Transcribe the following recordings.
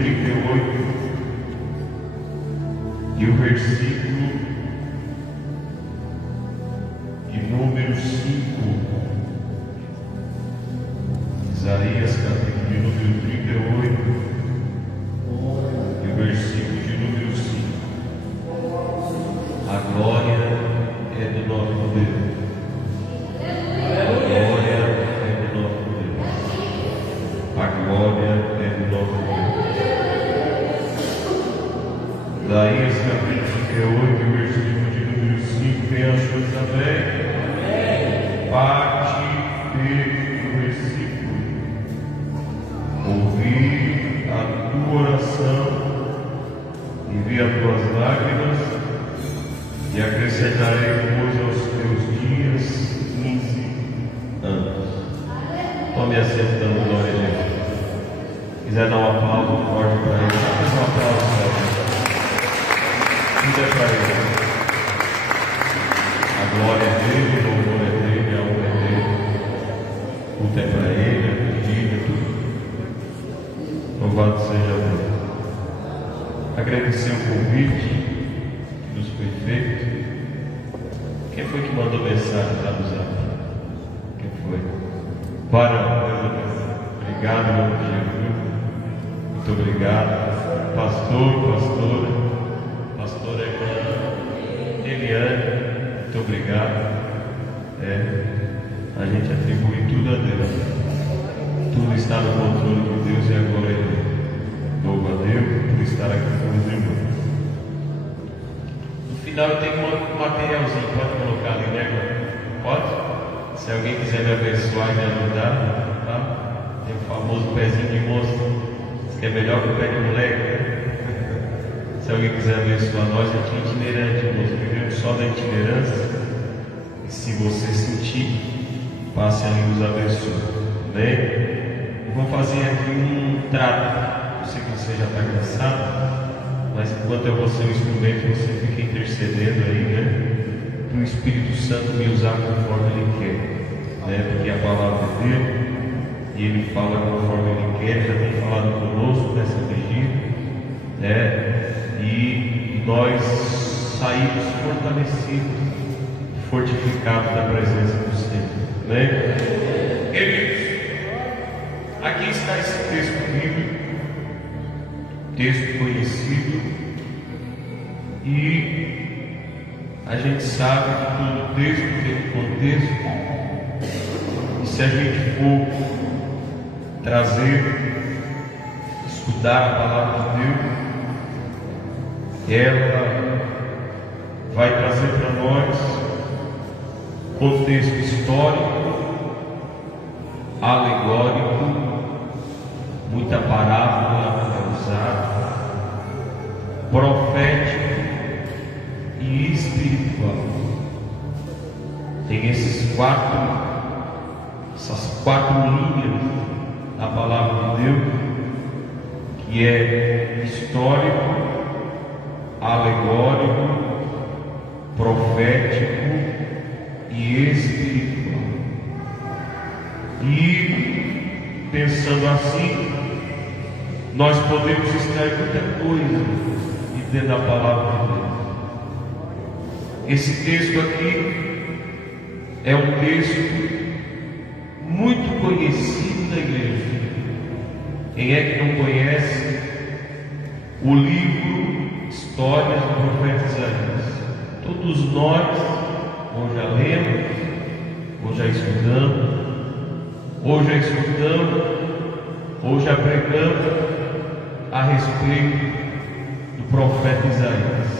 38 e o versículo de número 5. Isaías, capítulo de número 38 e o versículo de número 5. A glória é do nosso Deus. A glória é do nosso Deus. A glória é do nosso Deus. Isaías, capítulo 38 e o versículo de número 5. Quem achou também? Parte do versículo. Ouvi a tua oração e vi as tuas lágrimas, e acrescentarei depois aos teus dias 15 anos. Tome assento dando glória a Deus. Quiser dar um aplauso forte para ele, dá um aplauso para ele. Fica para ele. A glória é dele, o louvor é dele, a honra é dele. O culto é para ele, a pedida, tudo. Louvado seja Deus. Agradecer o convite que nos foi feito. Quem foi que mandou mensagem lá no Zap? Quem foi? Barão, obrigado, meu Jesus. Muito obrigado. Pastora Eliane, muito obrigado. A gente atribui tudo a Deus. Tudo está no controle de Deus e agora Ele. Louvo a Deus por estar aqui com os irmãos. No final eu tenho um materialzinho, pode colocar ali, né? Pode? Se alguém quiser me abençoar e me ajudar, tá? Tem o famoso pezinho de moço, que é melhor que o pé de moleque, né? Se alguém quiser abençoar nós, a gente é itinerante, nós vivemos só da itinerância. E se você sentir, passe ali e nos abençoe. Bem? Eu vou fazer aqui um trato. Eu sei que você já está cansado, mas enquanto eu vou ser o instrumento, você fica intercedendo aí, né? Para o Espírito Santo me usar conforme Ele quer, né? Porque a palavra dele, e Ele fala conforme Ele quer, já tem falado conosco nessa vigília, né? E nós saímos fortalecidos, fortificados da presença do Senhor, né? Queridos, aqui está esse texto bíblico, texto conhecido, e a gente sabe que todo texto tem um contexto, e se a gente for estudar a palavra de Deus, ela vai trazer para nós contexto histórico, alegórico, muita parábola usada, profético e espiritual. Tem essas quatro linhas da palavra de Deus, que é histórico, alegórico, profético e espiritual. E pensando assim, nós podemos extrair muita coisa de dentro da palavra de Deus. Esse texto aqui é um texto muito conhecido da igreja. Quem é que não conhece o livro Histórias do Profeta Isaías? Todos nós, ou já lemos, ou já estudamos, ou já pregamos a respeito do profeta Isaías.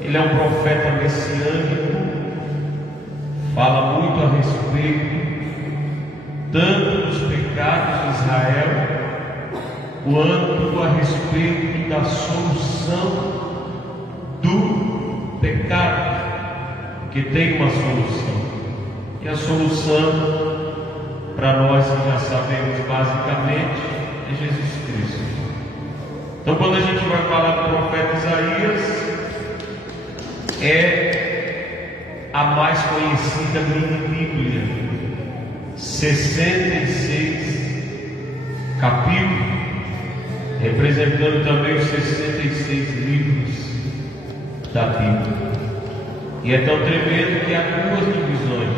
Ele é um profeta messiânico, fala muito a respeito tanto dos pecados de Israel, quanto a respeito da solução do pecado, porque tem uma solução, e a solução, para nós que já sabemos basicamente, é Jesus Cristo. Então, quando a gente vai falar do profeta Isaías, é a mais conhecida mini Bíblia, 66 capítulos, representando também os 66 livros da Bíblia. E é tão tremendo que há duas divisões,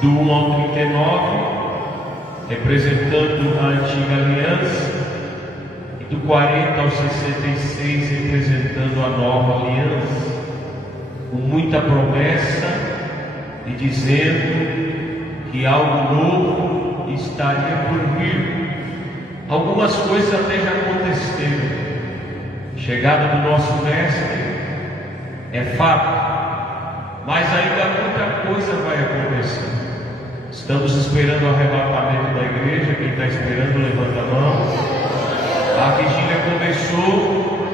do 1 ao 39, representando a antiga aliança, e do 40 ao 66, representando a nova aliança, com muita promessa e dizendo que algo novo estaria por vir. Algumas coisas até já aconteceram. Chegada do nosso mestre é fato, mas ainda muita coisa vai acontecer. Estamos esperando o arrebatamento da igreja. Quem está esperando, levanta a mão. A vigília começou,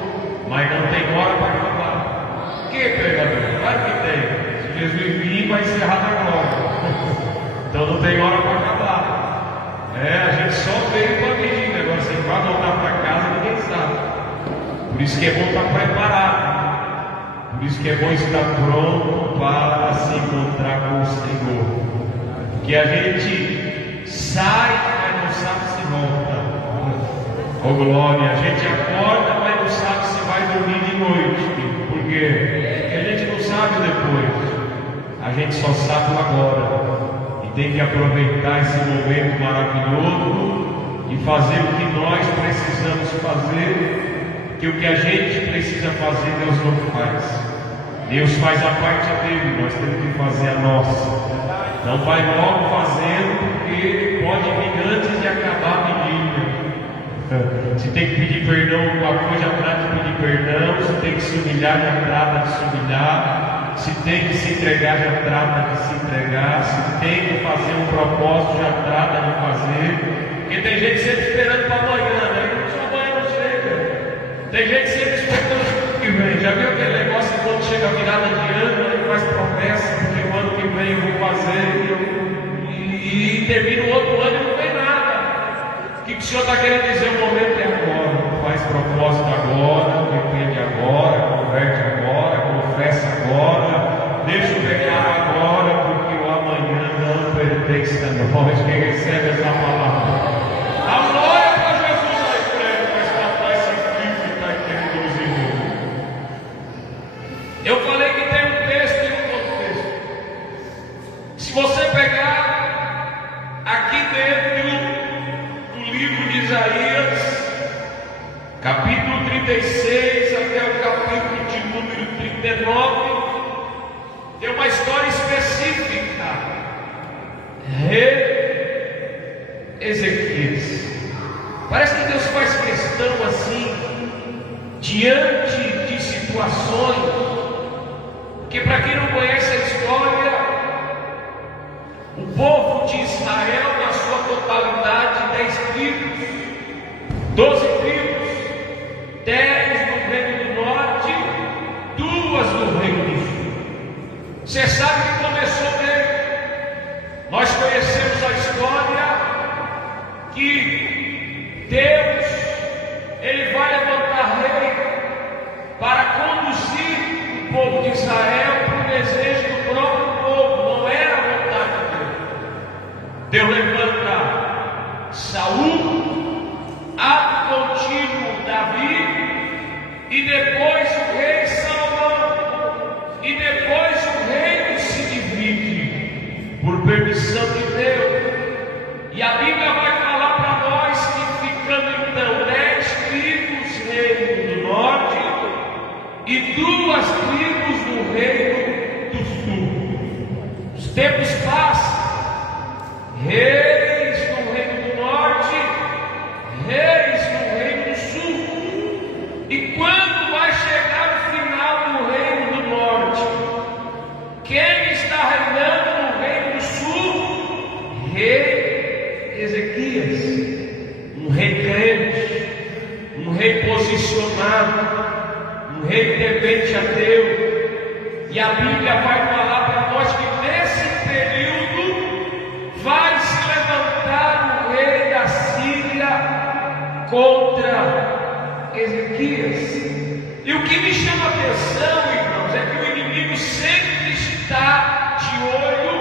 mas não tem hora para acabar. Que pregador? Claro que tem. Se Jesus vir, vai encerrar na glória. Então não tem hora para acabar. A gente só veio para a vigília. Agora você vai voltar para casa, ninguém sabe. Por isso que é bom estar preparado. Por isso que é bom estar pronto para se encontrar com o Senhor. Porque a gente sai, mas não sabe se volta. Oh glória, a gente acorda, mas não sabe se vai dormir de noite. Por quê? Porque a gente não sabe depois. A gente só sabe agora. E tem que aproveitar esse momento maravilhoso e fazer o que nós precisamos fazer. Que o que a gente precisa fazer, Deus não faz. Deus faz a parte dele, nós temos que fazer a nossa. Não vai logo fazendo, porque pode vir antes de acabar a vigília. Se tem que pedir perdão alguma coisa, já trata de pedir perdão. Se tem que se humilhar, já trata de se humilhar. Se tem que se entregar, já trata de se entregar. Se tem que fazer um propósito, já trata de fazer. Porque tem gente sempre esperando para amanhã, né? Amanhã não chega. Tem gente sempre esperando o que vem. Já viu aquele negócio que quando chega a virada de ano, ele faz promessa, porque o ano que vem eu vou fazer, e termina o outro ano e não vem nada. O que o Senhor está querendo dizer? O momento é agora. Faz propósito agora, depende agora, converte agora, confessa agora, deixa o pecado agora, porque o amanhã não pertence a nós. Quem recebe essa palavra? A glória para Jesus na igreja, para escapar esse frio que está aqui nos irmãos. Eu falei que tem um texto e um contexto. Se você pegar aqui dentro do livro de Isaías, capítulo 36 até o capítulo de número 39, tem uma história específica. Rei Ezequias. Parece que Deus faz questão assim, diante de situações, porque para quem não conhece a história, o povo de Israel, na sua totalidade, 10 tribos, 12 tribos, 10 do reino do norte, 2 do reino do sul. Você sabe que começou bem. Nós conhecemos a história que Deus, Ele vai levantar rei para conduzir o povo de Israel para o desejo do próprio povo. Não era a vontade de Deus. Deus levanta Saul, ato contínuo Davi, e depois o rei Salomão, e depois o reino se divide por permissão de Deus. E a Bíblia vai falar para nós que ficando então 10 tribos reino do norte e 2 tribos do reino do sul. Os tempos passam, reis no reino do norte, reis no reino do sul. E quando vai chegar o final do reino do norte, quem está reinando no reino do sul? Rei Ezequias, um rei crente, um rei posicionado, um rei temente a Deus. E a Bíblia vai falar para nós que nesse período vai se levantar o rei da Síria contra Ezequias. E o que me chama a atenção, irmãos, é que o inimigo sempre está de olho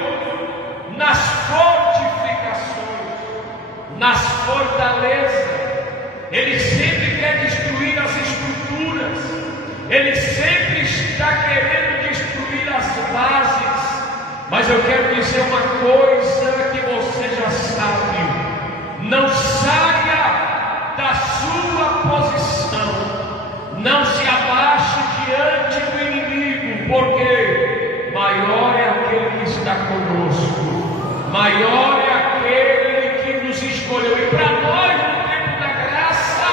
nas fortificações, nas fortalezas. Ele sempre quer destruir as estruturas, ele sempre está querendo destruir as bases. Mas eu quero dizer uma coisa que você já sabe: não saia da sua posição, não se abaixe diante do inimigo, porque maior é aquele que está conosco, maior é aquele que nos escolheu. E para nós, no tempo da graça,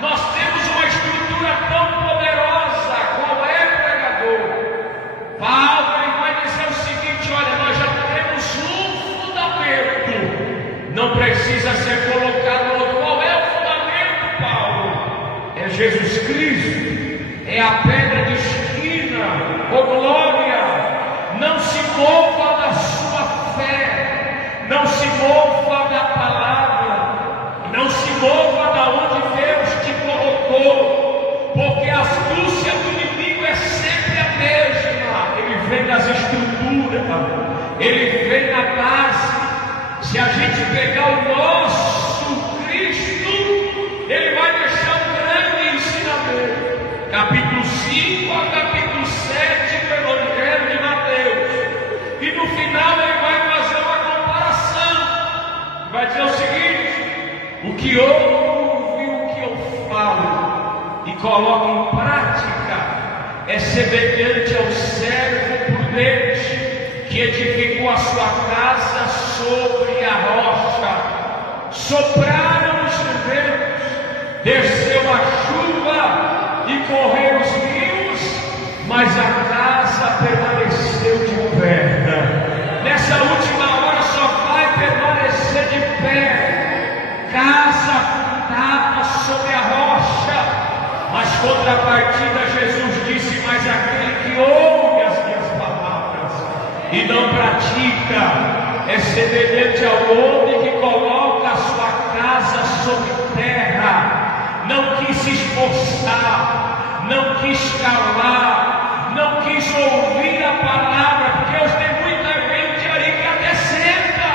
nós temos uma estrutura tão poderosa. Qual é, pregador? Paulo, ele vai dizer o seguinte: olha, nós já temos um fundamento, não precisa ser colocado outro. Qual é o fundamento, Paulo? É Jesus Cristo, é a pedra de esquina, ô glória. Não se mova da sua fé, não se mova da palavra, não se mova da onde Deus te colocou, porque a astúcia do inimigo é sempre a mesma. Ele vem das estruturas, ele vem na base. Se a gente pegar o nosso Cristo, ele vai deixar um grande ensinamento, capítulo 5 a capítulo 7 do Evangelho de Mateus, e no final ele vai fazer uma comparação, vai dizer o seguinte: o que ouve, o que eu falo e coloco em prática é semelhante ao servo prudente que edificou a sua casa sobre a rocha. Sopraram os ventos, desceu a chuva e correram os rios, mas a casa permaneceu de pé. Nessa última hora só vai permanecer de pé casa fundada sobre a rocha. Mas contrapartida, Jesus disse: mas aquele que ouve as minhas palavras e não pratica é semelhante ao homem que coloca a sua casa sobre terra. Não quis se esforçar, não quis calar, não quis ouvir a palavra, porque hoje tem muita gente aí que até senta,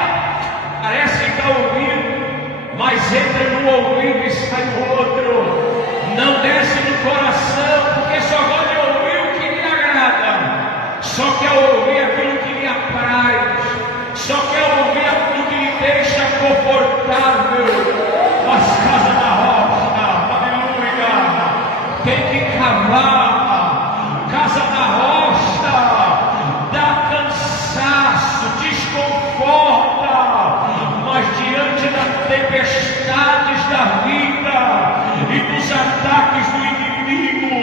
parece que está ouvindo, mas entra no ouvido e sai no outro, não desce no coração, porque só gosta de ouvir o que lhe agrada, só quer ouvir aquilo que lhe apraz, só quer ouvir aquilo que lhe deixa confortável. As casas da rocha, aleluia, tem que cavar. Casa da rocha dá cansaço, desconforta, mas diante das tempestades da vida e dos ataques do inimigo,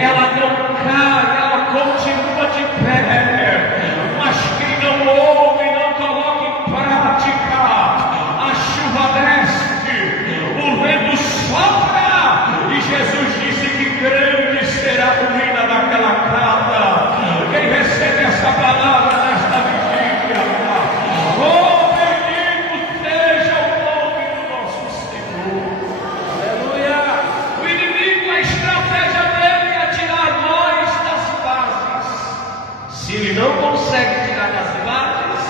ela não cai, ela continua de pé. Mas quem não ouve, não coloca em prática, a chuva desce, o vento sopra, e Jesus disse que grande será a ruína daquela casa. Quem recebe essa palavra nesta vigília, oh, bendito seja o nome do nosso Senhor. Aleluia. O inimigo, a estratégia dele é tirar nós das bases. Se ele não consegue tirar das bases,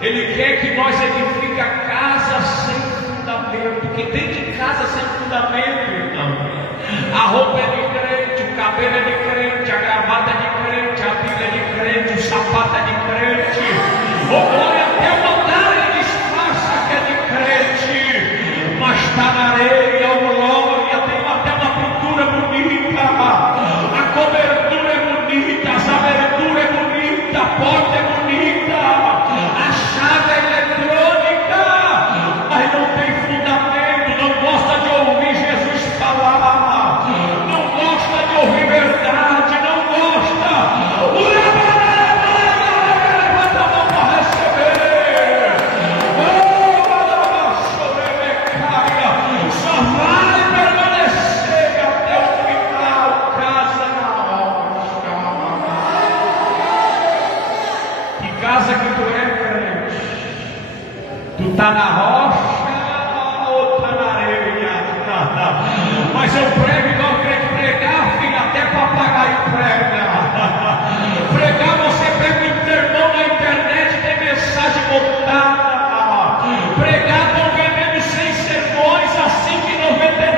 ele quer que nós edifiquemos a casa sem fundamento. Que tem de casa sem fundamento, irmão? A roupa é de crente, o cabelo é de crente, a gravata é de crente, a Bíblia é de crente, o sapato é de crente. Oh, glória, até o altar ele disfarça que é de crente, mas está na areia, oh, glória, tem até uma pintura bonita, a cobertura é bonita, as aberturas é bonita, a porta é bonita, a chave é eletrônica, mas não tem fundamento, não gosta de ouvir Jesus falar, não gosta de ouvir verdade, não gosta. Levanta a mão para receber. Só vai permanecer até o final, casa na rocha. Que casa que tu é, crente? Tu está na rocha ou está na areia? Mas eu prego igual crente. Pregar, filho, até papagaio prega. Pregar, você pega o sermão na internet, tem mensagem montada. Pregar, estão vendendo 100 sermões a 5,99.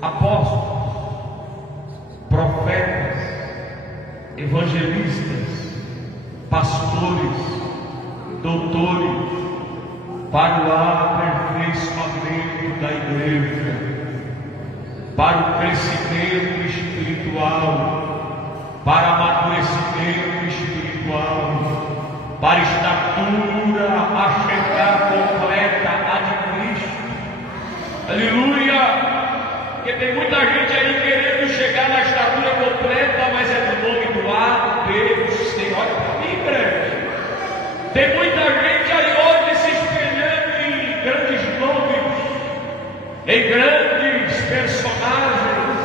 apóstolos, profetas, evangelistas, pastores, doutores, para o aperfeiçoamento da igreja, para o crescimento espiritual, para amadurecimento espiritual, para a estatura a chegar completa a de Cristo. Aleluia! Porque tem muita gente aí querendo chegar na estatura completa, mas é do nome do A, Deus, Senhor. Olha para mim, grande. Tem muita gente aí hoje se espelhando em grandes nomes, em grandes personagens,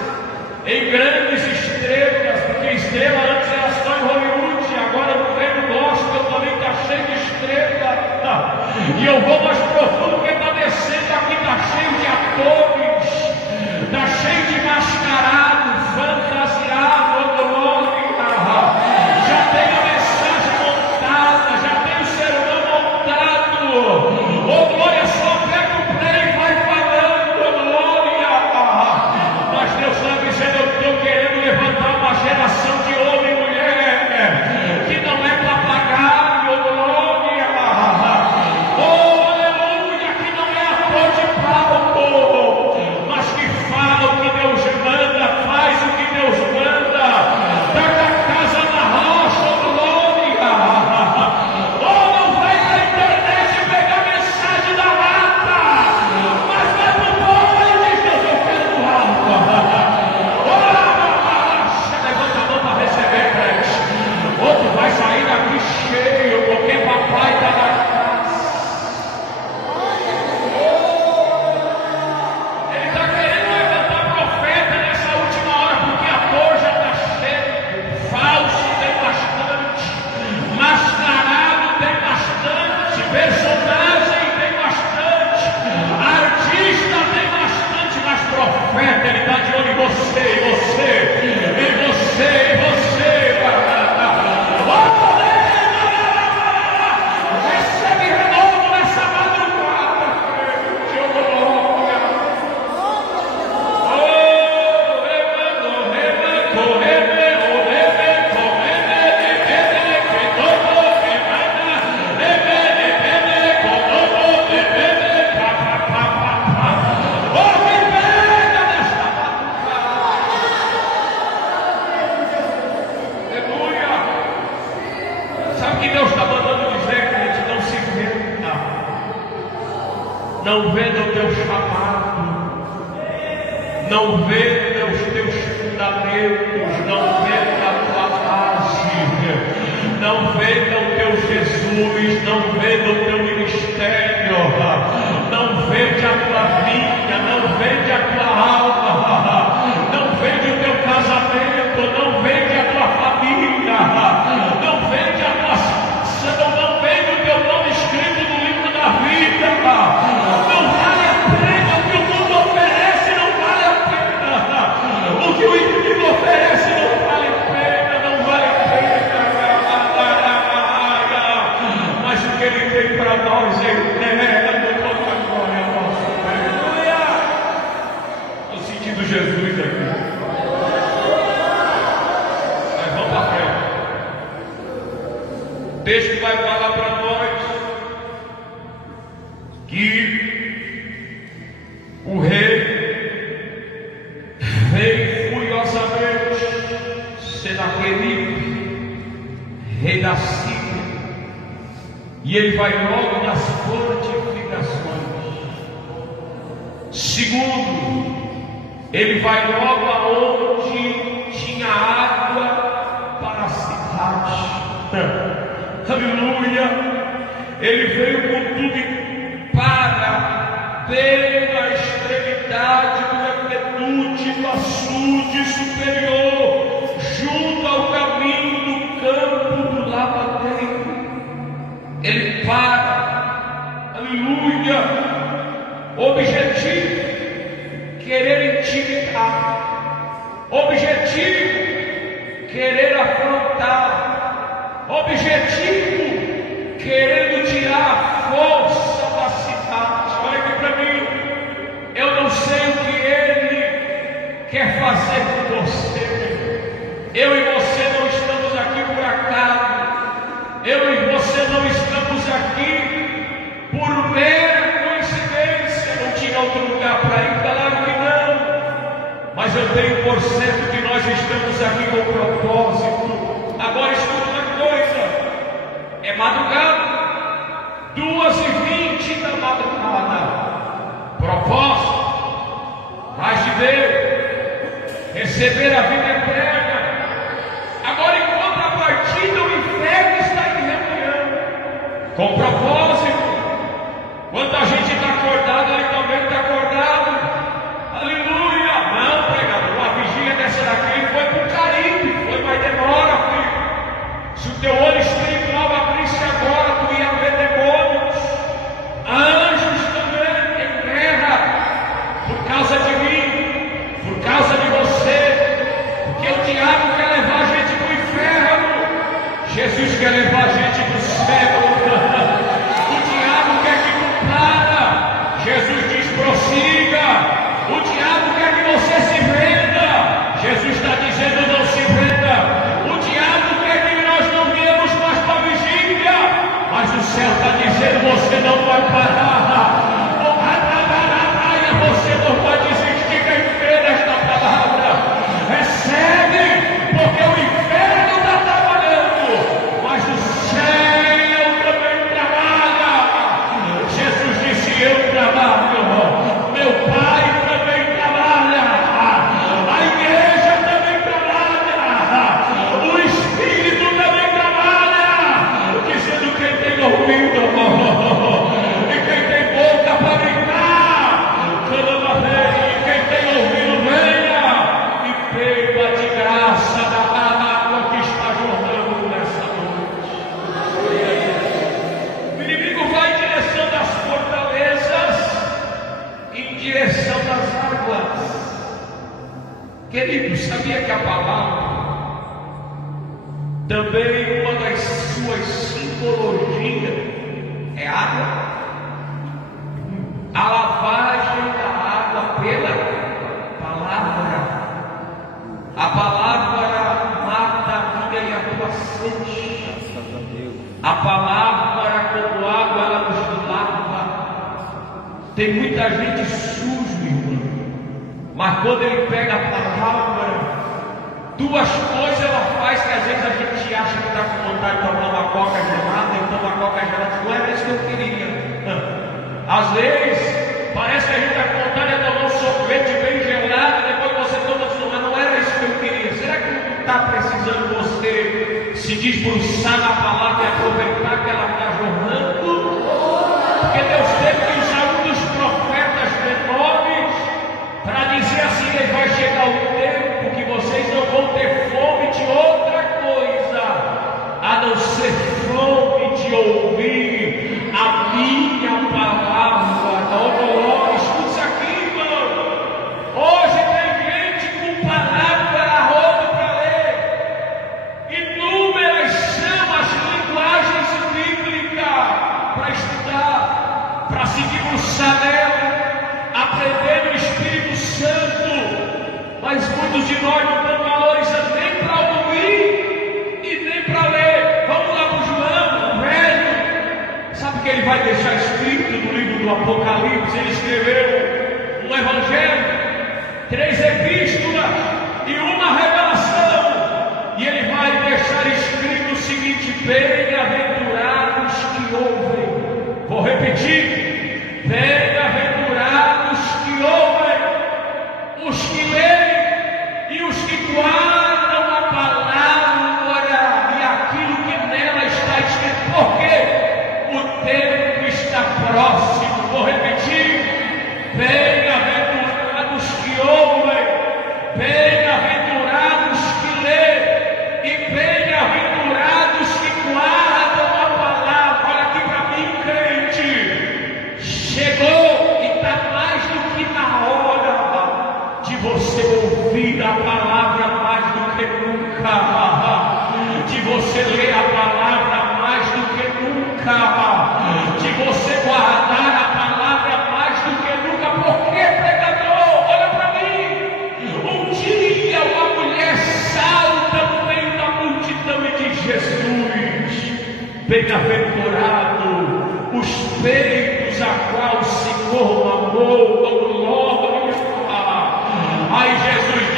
em grandes estrelas, porque estrela antes era só em Hollywood, agora no reino gospel também está cheio de estrela. E eu vou mais profundo, porque está descendo aqui, está cheio de atores, está cheio de mascarado, fantasiado, glória. Já tem a mensagem montada, já tem o sermão montado. Oh glória, só pega o play e vai falando, glória. Mas Deus está dizendo, eu estou querendo levantar uma geração de homem e mulher que não é papagaio, glória. Oh aleluia, que não é ator de palco, mas que fala o que Deus manda, faz o que Deus manda, da casa na rocha, glória. Oh, não vai para a internet pegar mensagem da lata, mas vai para o povo e diz, Deus, eu quero do alto. Levanta a mão para receber, crente. Outro vai sair daqui cheio, porque papai está na casa. Ele está querendo levantar profeta nessa última hora, porque a dor já está cheia. Falso tem bastante, mascarado tem bastante, personagem tem bastante, artista tem bastante, mas profeta ele está de olho em você, em você, em você, em você. Recebe renovo nessa madrugada, crente, oh glória. Sabe o que Deus está mandando dizer, crente? Não se venda, não venda o teu chamado, não venda os teus fundamentos, não venda a tua base, não venda o teu Jesus, não venda o teu ministério, não vende a tua vida, não vende a tua alma, não vende o teu casamento, não vende a tua família, não vende a tua salvação, não vende o teu nome escrito no livro da vida. Não vale a pena o que o mundo oferece, não vale a pena. O que o inimigo oferece não vale a pena, não vale a pena. Mas o que ele tem para nós é eterno, toda a glória nossa. Aleluia! Estou sentindo Jesus aqui. Mas vamos para frente. O texto vai falar para nós que o rei veio furiosamente, Senaqueribe, rei da Síria, e ele vai logo nas fortificações. Segundo, ele vai logo aonde tinha água para a cidade. Aleluia! Ele veio com tudo e para bem na extremidade do aqueduto do açude superior, junto ao caminho do campo do lavadeiro. Ele para, aleluia, objetivo, querer intimidar, objetivo, querer afrontar, objetivo, querendo tirar a força da cidade. Olha aqui para mim, eu não sei o que ele mas eu tenho por certo que nós estamos aqui com propósito. Agora escuta uma coisa: é madrugada, 2h20 da madrugada. Propósito: mais de Deus, receber a vida eterna. Agora, em contrapartida, o inferno está em reunião, com propósito. Quando a gente está acordado, ele também está acordado. Aleluia! Não, pregador, a vigília dessa daqui foi para o Caribe, foi, mas demora, filho. Se o teu olho espiritual abrisse agora, tu ia ver demônios, anjos também em guerra, por causa de mim, por causa de você, porque o diabo quer levar a gente para o inferno, Jesus quer levar a gente para o céu. Jesus diz: prossiga. O diabo quer que você se venda. Jesus está dizendo: não se venda. O diabo quer que nós não viemos mais para a vigília, mas o céu está dizendo: você não vai parar. Não vai parar, você não vai desistir nem ver esta palavra. Recebe, porque o inferno está trabalhando, mas o céu também trabalha. Jesus disse: eu trabalho, meu Pai também trabalha, a igreja também trabalha, o Espírito também trabalha, dizendo: quem tem ouvido e quem tem boca para brincar, quem tem ouvido venha e beba de graça da água que está jorrando nessa noite. O inimigo vai em direção das fortalezas, em direção das águas. Querido, sabia que a palavra também, uma das suas simbologias, é água? A lavagem da água pela palavra. A palavra mata a vida e a tua sede. A palavra, como água, ela nos lava. Tem muita gente sujo, irmão, mas quando ele pega a palavra, duas coisas ela faz que às vezes a gente acha que está com vontade de tomar uma coca gelada, então uma coca gelada não era isso que eu queria. Às vezes parece que a gente está com vontade de tomar um sorvete bem gelado e depois você toma assim, mas não era isso que eu queria. Será que não está precisando você se debruçar na palavra e aproveitar que ela está jorrando? Porque Deus teve que usar um dos profetas menores para dizer assim: vai chegar o tempo que vocês não vão ter fome de outra coisa a não ser fome de ouvir a minha palavra. Escuta isso aqui, irmão. Hoje tem gente com palavra a rodo para ler. Inúmeras são as linguagens bíblicas para estudar, para se debruçar nela, aprender do Espírito Santo. Mas muitos de nós não dão valores nem para ouvir e nem para ler. Vamos lá para o João, o velho. Sabe o que ele vai deixar escrito no livro do Apocalipse? Ele escreveu um evangelho, 3 epístolas e uma revelação. E ele vai deixar escrito o seguinte: bem-aventurados que ouvem. Vou repetir: bem-aventurados que ouvem, os que leem e os que guardam a palavra e aquilo que nela está escrito. Por quê? O tempo está próximo. Vou repetir: bem-aventurados que ouvem, bem-aventurados que leem e bem-aventurados que guardam a palavra. Olha aqui para mim, crente. Chegou e está mais do que na hora de você ouvir a palavra mais do que nunca, de você ler a palavra mais do que nunca, de você guardar a palavra mais do que nunca. Por que, pregador? Olha para mim. Um dia uma mulher salta no meio da multidão e diz: Jesus, bem-aventurado os peitos a qual o Senhor amou, como glória. Aí Jesus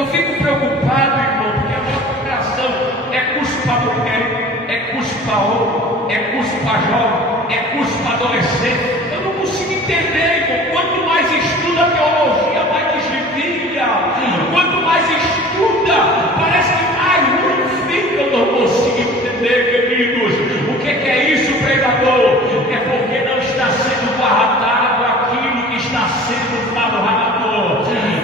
Eu fico preocupado, irmão, porque a nossa oração é curso para mulher, é curso para homem, é curso para jovem, é curso para adolescente. Eu não consigo entender, irmão. Quanto mais estuda a teologia, mais desvia. Quanto mais estuda, parece que mais ruim fica. Eu não consigo entender, queridos. O que é isso, pregador? É porque não está sendo guardado aquilo que está sendo falado.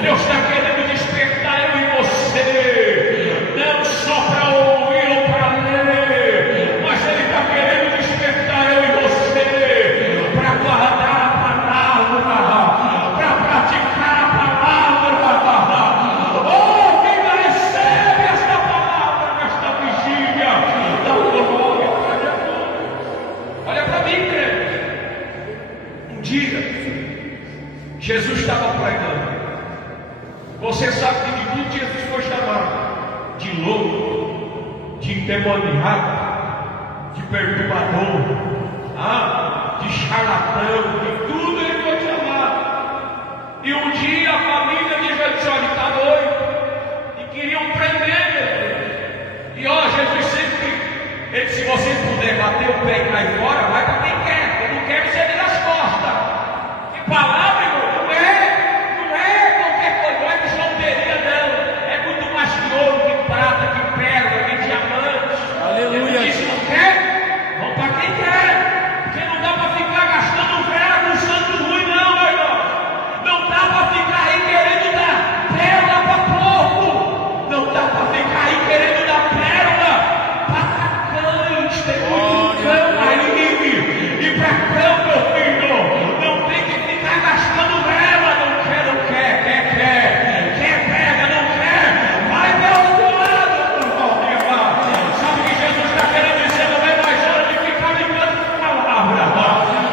Deus está querendo despertar eu e você, não só para ouvir ou para ler, mas Ele está querendo despertar eu e você para guardar a palavra, para praticar a palavra. Oh, quem recebe esta palavra nesta vigília, dá glória para Jesus. Olha para mim, crente. Um dia, Jesus estava pregando. Você sabe que de tudo Jesus foi chamado: de louco, de endemoniado, de perturbador, de charlatão, de tudo Ele foi chamado. E um dia a família de Jesus disse: olha, está doido, e queriam prender Jesus. E ó, Jesus sempre, Ele disse: se você puder bater o pé e cair fora, vai para quem quer. Quem não quer, você vira as costas. Que palavra, irmão? Ouro, de prata, de pérola, de diamantes. Aleluia. Ele disse: não quer? Vamos para quem quer. Porque não dá para ficar gastando verba com santo ruim, não, meu irmão. Não dá para ficar aí querendo dar pérola para porco. Não dá para ficar aí querendo dar pérola para cães. Tem muito cão aí. E para cão, meu filho, não tem que ficar gastando verba. Não quer, não quer, quer.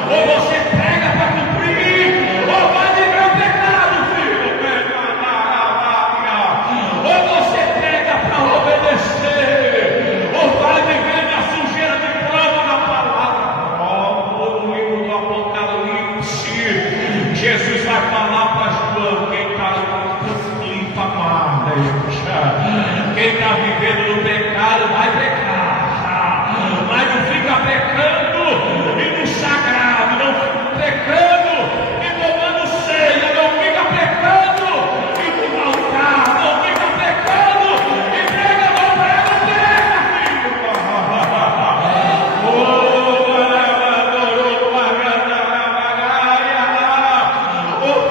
Ou você prega para cumprir, ou vai viver o pecado, filho. Ou você prega para obedecer, ou vai viver na sujeira de prova na palavra. No livro do Apocalipse, Jesus vai falar para João: quem está limpa mais, quem está vivendo no pecado vai pecar, mas não fica pecando e no sagrado, não fica pecando e tomando ceia, não fica pecando e no altar, não fica pecando e prega, não prega, filho.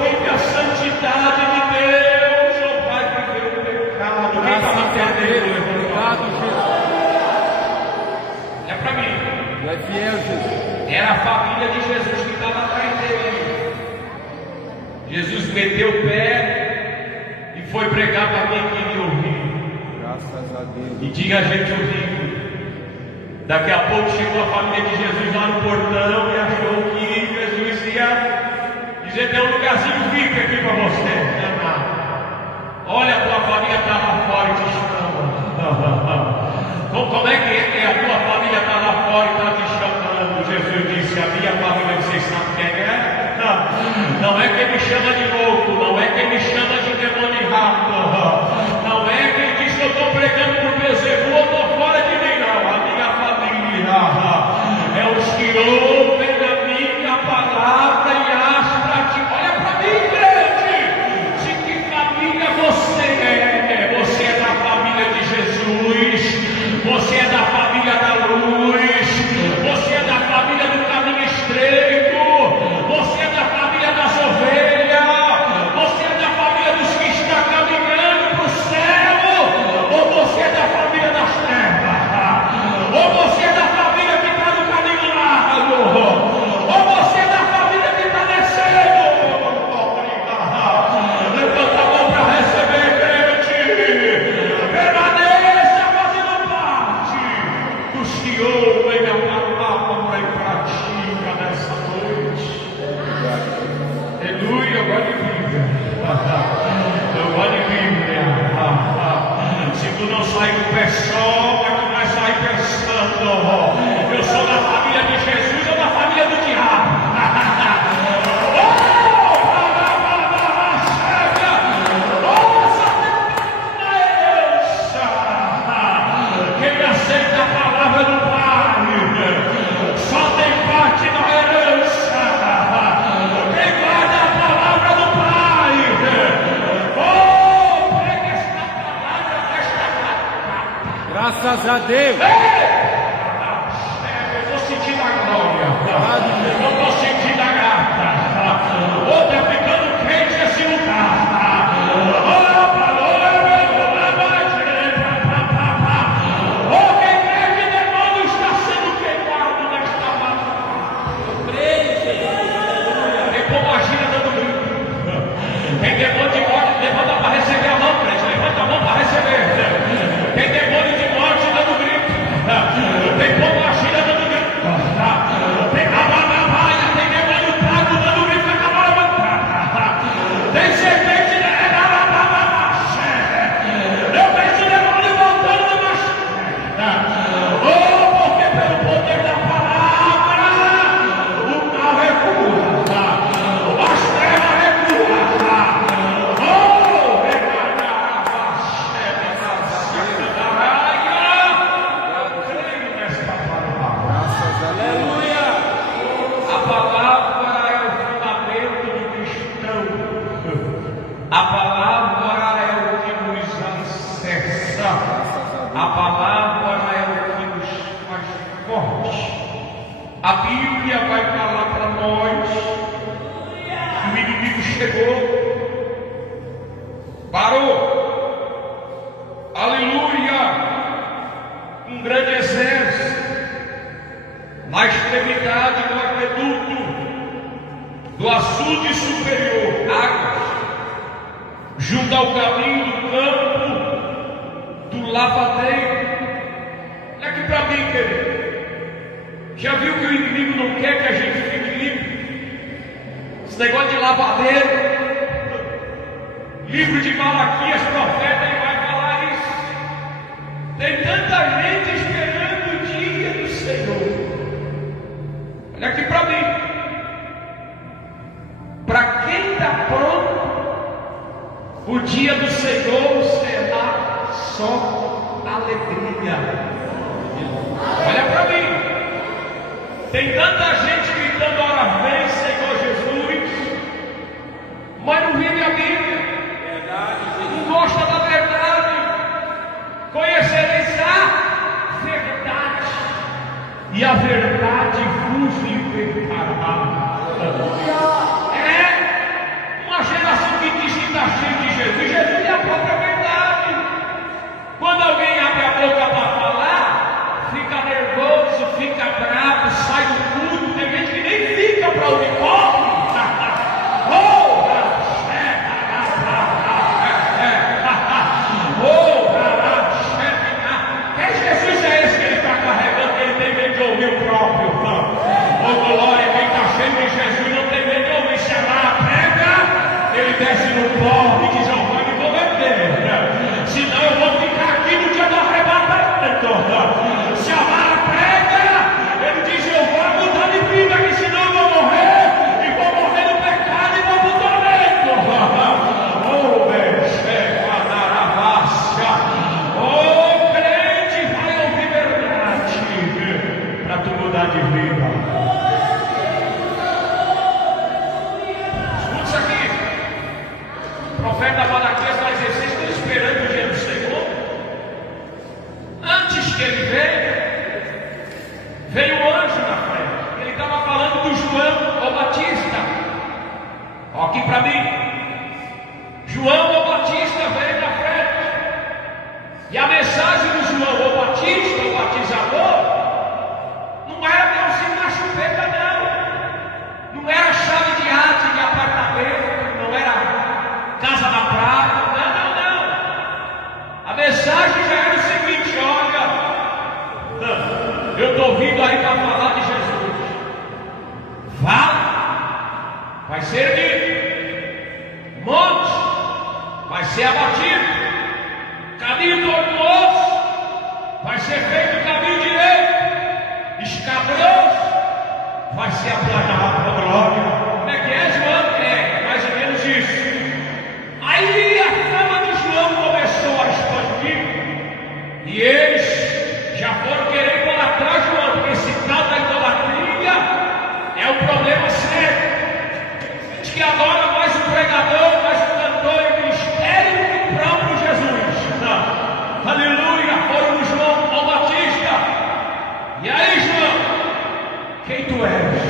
Vive a santidade de Deus, não vai viver o pecado. Quem está entendendo? É para mim. É fiel, Jesus. Era a família de Jesus que estava atrás dele. Jesus meteu o pé e foi pregar para quem queria ouvir. Graças a Deus. E tinha gente ouvindo. Daqui a pouco chegou a família de Jesus lá no portão e achou que Jesus ia dizer: tem um lugarzinho VIP aqui para você. Não, não. Olha, a tua família está lá fora e te chama. Como é que é? A tua família está lá fora e está te chamando. Jesus disse: a minha família, vocês sabem quem é? Não é quem me chama de louco, não é quem me chama de endemoniado, não é quem diz que eu estou pregando por Bezebu, eu estou fora de mim, não. A minha família é os que ouvem a minha palavra e as praticam. Olha para mim, gente, de que família você é? Você Graças a Deus. Eu estou sentindo a glória. Eu estou sentindo a graça. Outro é ficando crente nesse lugar. Quem crê que demônio está sendo queimado nesta batalha. Tem como agir dando grito. Tem demônio de morte, levanta para receber a mão, crente. Levanta a mão para receber. Tem demônio de morte dando grito. Tem como agir dando grito. Tem rababaia, tem demônio trago dando grito na camarada. Tem serpente da eu vejo o demônio voltando na machada. Oh, porque pelo poder da palavra o mal recua. As trevas recuam. A palavra é o que nos acessa. A palavra é o que nos faz forte. A Bíblia vai falar para nós que o inimigo chegou, parou, aleluia, um grande exército, na extremidade do aqueduto, do açude superior, águas, junto ao caminho do campo, do lavadeiro. Olha aqui para mim, querido. Já viu que o inimigo não quer que a gente fique limpo? Esse negócio de lavadeiro. Livro de Malaquias, profeta, ele vai falar isso. Tem tanta gente esperando o dia do Senhor. Olha aqui para mim. Para quem está pronto, o dia do Senhor será só alegria. Olha para mim. Tem tanta gente gritando: ora vem, Senhor Jesus, mas não vive a Bíblia. Não gosta da verdade. Conhecereis a verdade, e a verdade vos libertará. Uma geração que diz que está cheio de Jesus. Jesus é a própria verdade. Quando alguém abre a boca para falar, fica nervoso, fica bravo, sai do culto. Tem gente que nem fica para ouvir. Que Jesus é esse que ele está carregando? Ele tem medo de ouvir o próprio. Oh glória, quem está cheio de Jesus não tem medo de ouvir. Chamar, prega. Ele desce no pó e diz: eu vou me converter, senão eu vou ficar aqui no dia do arrebatamento. Chamar, prega. Ele diz: eu vou mudar de vida, que senão eu vou morrer, e vou morrer no pecado e vou pro tormento. Oh, oh, crente, vai ouvir verdade para tu mudar de vida. O profeta Malaquias vai dizer: vocês estão esperando o dia do Senhor? Antes que ele veio um anjo na frente. Ele estava falando do João, o Batista. Olha aqui para mim. João, o Batista, veio na frente. E a mensagem do João, o Batista, o batizador, não era Melzinho na chupeta, não. Não era chave de arte de apartamento, não era casa na praia, não. A mensagem já era o seguinte: olha, eu estou vindo aí para falar de Jesus. Vai ser erguido, monte vai ser abatido, caminho tortuoso vai ser feito caminho direito, escabroso vai ser aplanado por glória. Como é que é, João? É mais ou menos isso. Aí a fama de João começou a expandir, e eles já foram querer idolatrar João, porque esse tal da idolatria é um problema sério. Diz que adora mais o pregador, mais o cantor e o ministério do que o próprio Jesus. Aleluia! Foram no João E aí, João, quem tu és?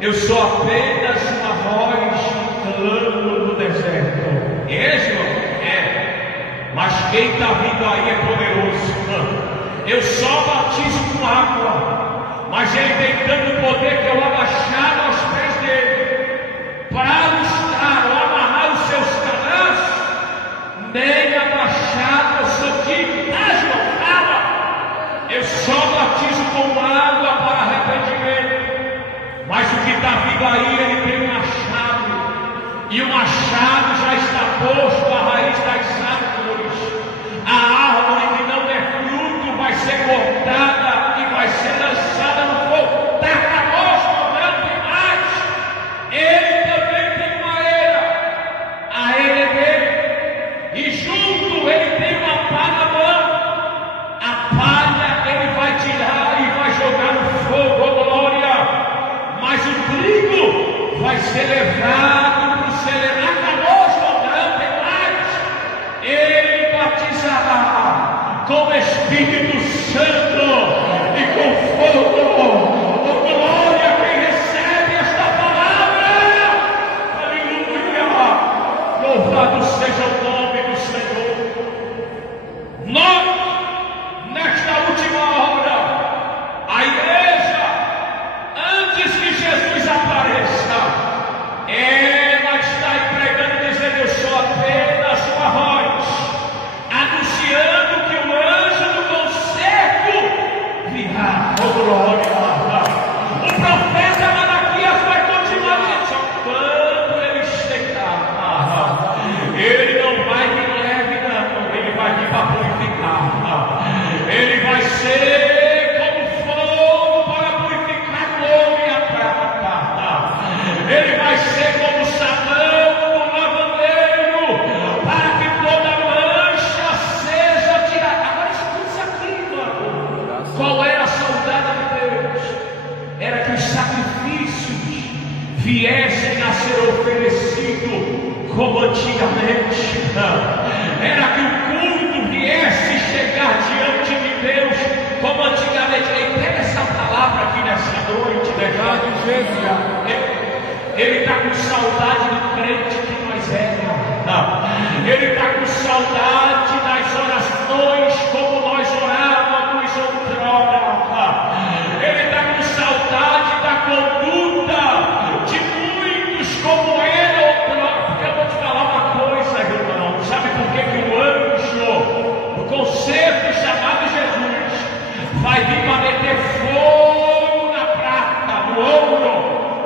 Eu sou apenas uma voz clamando no deserto. É, João? É. Mas quem está vindo aí é poderoso. Eu só batizo com água, mas ele tem tanto poder que eu abaixar aos pés dele para lustrar ou amarrar os seus cadarços. Nem abaixado eu sou digno. Ah, João, fala. Eu só batizo com água para arrependimento. Mas o que está vindo aí, ele tem um machado. E o machado já está posto à raiz das árvores. A árvore que não der fruto vai ser cortada e vai ser lançada no fogo. Está acabou, não tem mais. Ele também tem uma era. A era é dele. E junto ele tem uma pá na mão. A palha ele vai tirar e vai jogar no fogo, oh glória. Mas o trigo vai ser levado para o celeiro. Acabou, João, não tem mais. Ele batizará com o Espírito Santo e com fogo. Oh glória, quem recebe esta palavra. Aleluia. Louvado seja o nome do Senhor. Nós, nesta última hora, a igreja, antes que Jesus apareça, ela está aí pregando, dizendo: eu sou apenas uma voz, anunciando que o anjo do concerto virá. Oh glória! O profeta Malaquias vai continuar dizendo: só quando ele chegar, ele não vai vir leve, não, ele vai vir para purificar, ele vai ser ele vai ser como sabão no lavandeiro, para que toda mancha seja tirada. Agora escuta isso aqui, mano. Qual era a saudade de Deus? Era que os sacrifícios viessem a ser oferecidos como antigamente. Era que o culto viesse chegar diante de Deus como antigamente. E pega essa palavra aqui nessa noite, Verdade, Jesus. Ele está com saudade do crente que nós éramos. Ele está com saudade das orações como nós orávamos outrora. Ele está com saudade da conduta de muitos como ele outrora. Porque eu vou te falar uma coisa, irmão. Sabe por que o anjo do concerto chamado Jesus vai vir para meter fogo na prata, no ouro,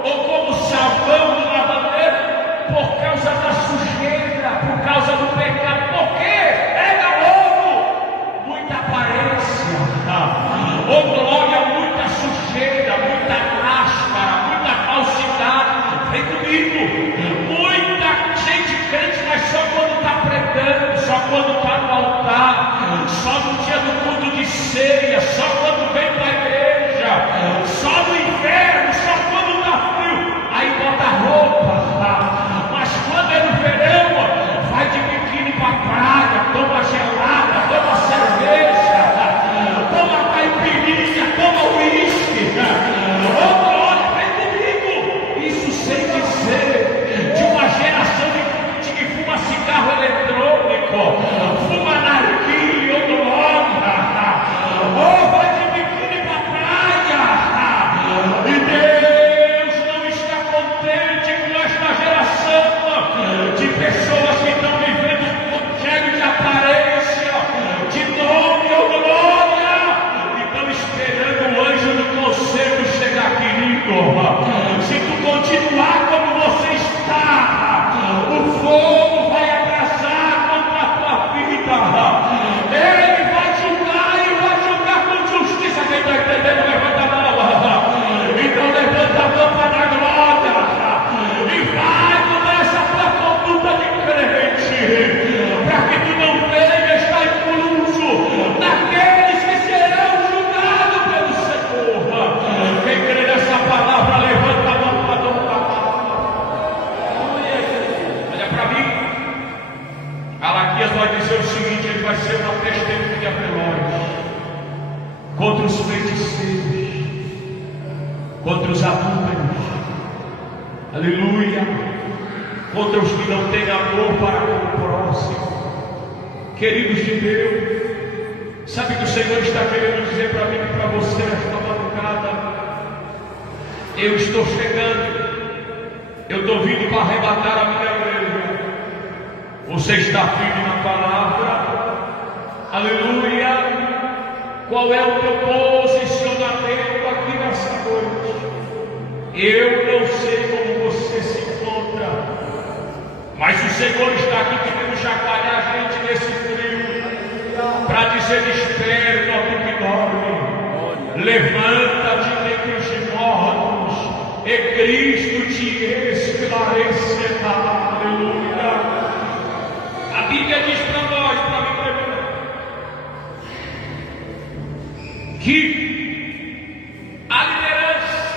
ou como sabão do lavandeiro, por causa da sujeira, por causa do pecado? Por quê? Pega logo muita aparência, ou glória, muita sujeira, muita máscara, muita falsidade. Vem comigo, muita gente crente, mas só quando está pregando, só quando está no altar, só no dia do culto de ceia, só quando vem para a igreja, só no inverno, só quando está frio, aí bota roupa, mas quando é no verão, vai de biquíni para a praia, toma gelada, toma cerveja, toma caipirinha, toma uísque. Oh glória, vem comigo. Isso sem dizer de uma geração de que fuma cigarro eletrônico, fuma narguilha, oh glória. Oh, vai de biquíni para a praia. E Deus não está contente com esta geração de pessoas que estão vivendo cheio de aparência, de nome, oh glória, e estão esperando o anjo do conselho chegar, querido. Se tu continuar como você está, o fogo vai abraçar contra a tua vida. Ele vai julgar e vai julgar com justiça. Quem está entendendo, levanta a mão. Então levanta a mão para a glória e vai mudar essa tua conduta de crente, para que tu não venha estar incluso naqueles que serão julgados pelo Senhor. Quem crê nessa palavra, levanta a mão para adorar. Olha para mim. Malaquias vai dizer o seguinte: ele vai ser uma testemunha veloz. contra os feiticeiros, contra os adúlteros, aleluia, contra os que não têm amor para com o próximo. Queridos de Deus, sabe que o Senhor está querendo dizer para mim e para você esta madrugada? Eu estou chegando, eu estou vindo para arrebatar a minha igreja. Você está firme na palavra, aleluia. Qual é o teu posicionamento aqui nessa noite? Eu não sei como você se encontra, mas o Senhor está aqui querendo chacoalhar a gente nesse frio, para dizer: desperta, ó tu que dorme, levanta-te dentre os mortos, e Cristo te esclarecerá. Aleluia. A Bíblia diz para nós, para mim, que a liderança,